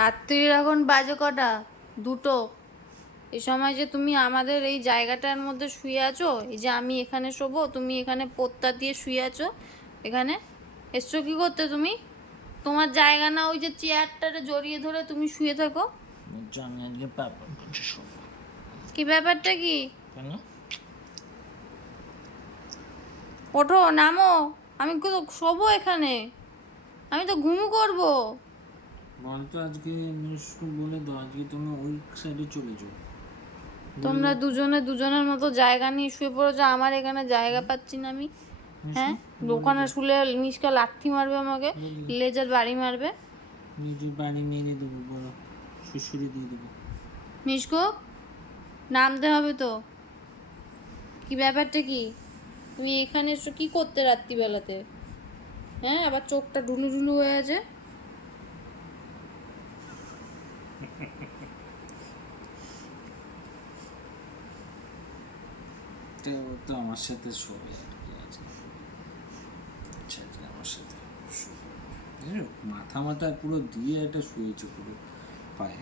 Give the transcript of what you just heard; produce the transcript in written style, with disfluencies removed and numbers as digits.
রাত্রির এখন বাজে কটা? 2টো। এই সময় যে তুমি আমাদের এই জায়গাটার মধ্যে শুয়ে আছো, এই যে আমি এখানে শোবো, তুমি এখানে পোত্তা দিয়ে শুয়ে আছো, এখানে এসছো কি করতে তুমি? তোমার জায়গা না, ওই যে চেয়ারটারে জড়িয়ে ধরে তুমি শুয়ে থাকো। আমি আজকে পেপার পড়ছি শোবো। কি ব্যাপারটা কি? কেন? ওঠো, নামো। আমি তো শোবো এখানে, আমি তো ঘুমু করবো। বলতো আজকে মিশকে বলে দাও আজকে তুমি ওই সাইডে চলে যাও। তোমরা দুজনে দুজনের মতো জায়গা নিয়ে শুয়ে পড়েছো, আমার এখানে জায়গা পাচ্ছি না আমি। হ্যাঁ, দোকানে শুলে মিসকা লাথি মারবে আমাকে, লেজার বাড়ি মারবে। নিজের বাড়ি মেরে দেবো, বড় শ্বশুরে দিয়ে দেবো। মিসকো, নামতে হবে তো। কি ব্যাপারটা কি? তুমি এখানে এসো কি করতে রাত্রিবেলাতে? হ্যাঁ, আবার চোখটা ঢুলু ঢুলু হয়ে আছে। তো আমার সাথে শোবে আর কি আজকে। আচ্ছা আজকে আমার সাথে শোবে, মাথা মাথা পুরো দিয়ে এটা শুয়েছে পুরো পায়ে।